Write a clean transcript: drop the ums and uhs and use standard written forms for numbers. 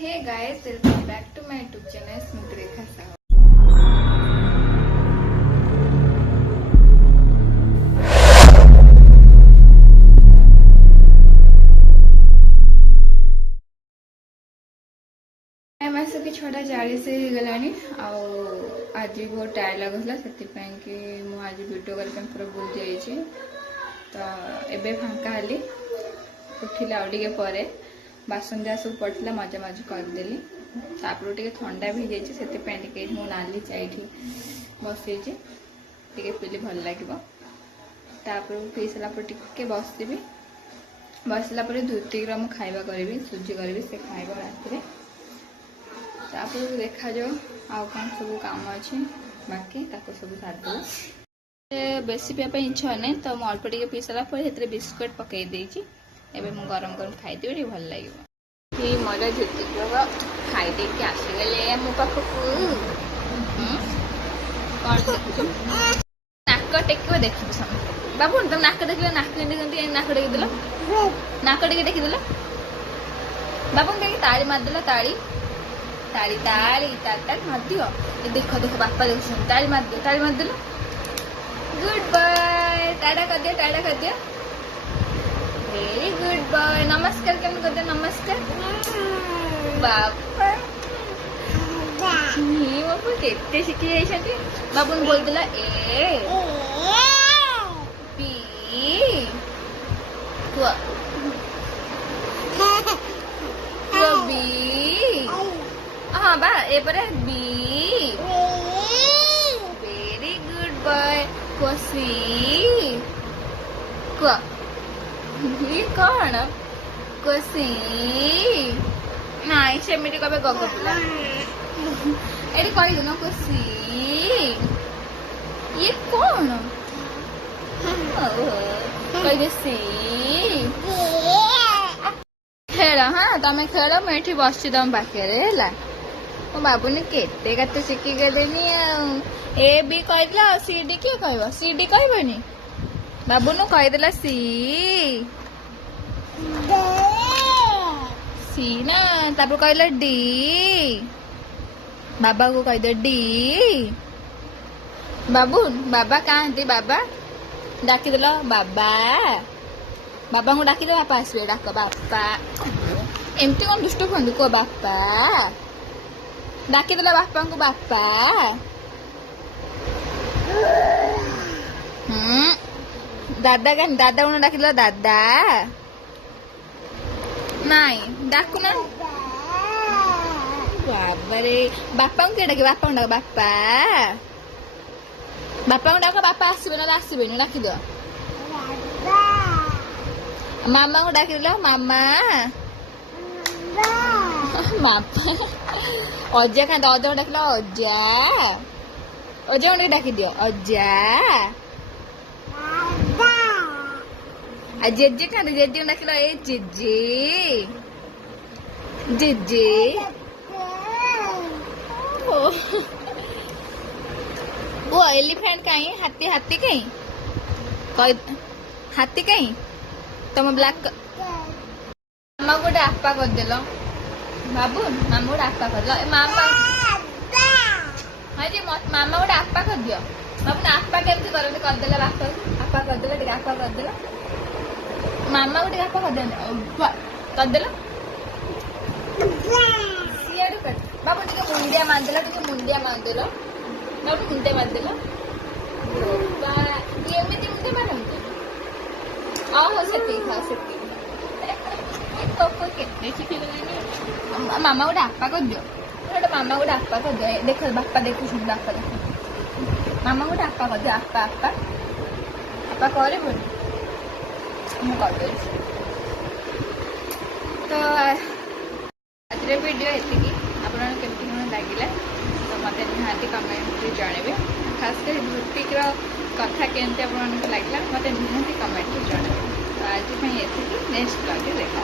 Hey guys, welcome back to my YouTube channel Smukrekha Sahu. Time आस कि 6:40 गलानी आज बहुत टायर लगुला से आज वीडियो करके पूरा भूल जाइए तो एबे फांका हेली उठिले आगे पर बासन जहाँ सब पड़ा मजा मजी करदेली तापर टे थंडा भी जाइए मु नाली चाय बसई पीली भल लगे तापर पी सारापर टे बसबी बसला धुतिक खाଇବା करी सुजी करी से खाइब रात तापर देखा जाओ आउ कौन सब काम अच्छे बाकी सब सारद बेसी पीवा इच्छा नहीं तो मुझे अल्प टे पी सारापर बिस्कुट पकई देती एबे मु गरम गरम खाईदेवी भल लगे मोर झुटिक खाईदे आसीगले मो पाखक नाक टेक देख बाबू तुम नाक देख नाक नाक टेकदेल नाक टे देखीदेल बाबू कहीं ताली मारदेल ताली ताली ताली ताली मारदियो देख देख बापा देख ताली मारदेल गुड बाय टाटा कर दिया टाटा कर दिया वेरी गुड बॉय नमस्कार केमन करते नमस्कार बापा बाबू केते शिखी जाइछथि बाबू बोलदेला ए बी कुआ कुआ बी हाँ बा ए पर बी वेरी गुड बॉय कुआ सी कुआ ये कौन कोसी नाई सेमिटी कबे गगपुला एडी कहि दनो कोसी ये कौन कहि दे सी खेल हाँ तमे खेल मैं एठी बसछि तम पाखे रे हला मो बाबू ने केते कते शिखी के देनी ए बी कहिला सी डी के कहबो सी डी कहबनी बाबू नु कहीदेला सी सी ना तापर कहला डी बाबा को कहीदे डी बाबू बाबा कहाँ बाबा डाकिदेल बाबा बाबा को डाकिदे बापा आसबे डाक बापा एमती कौन दुष्ट फंदु को बापा डाकिदेल बापा को बापा दादा का दादा उन्हें डाकिल दादा नहीं डाकू ना बाबा रे बापा को डाके बापा को डाक बापा बापा को डाक बापा आसबे ना आसबे ना डाकी दो मामा को डाकी दो मामा मामा अजा का अजा को डाकिल अजा अजा को डाकी दियो अजा जेजे का जेजे डाकिल ए जेजे जेजे वो एलिफेंट कहीं हाथी हाथी कहीं हाथी कहीं तुम ब्लैक मामा को आपा कर देलो बाबू मामा को आपा कर दो मामा हाँ जी मामा को आपा कर दियो बाबू आपा केमती करते करदेला बापा आपा करदेला टे आपा करदेला मामा को आपा करदेला सियाडू कर बाबू टे मुंडिया मारदेला बाबू मुंडिया मारदेला एमती मुंडिया मारते आहो से मामा को आपा कर दियो मामा को आपा कर दियो देख बापा देखु बापा देख मामा को आपा कर दियो आपा आपा आपा करे बोली मु कर तो आज वीडियो ये आपन केमती कौन लगे तो मत निहाती कमेंट जनइबे खास कर धुतिक कथा केमती आपको लगे मत निहाती कमेंट जनइबे तो आज ये नेक्स्ट ब्लॉग देखा।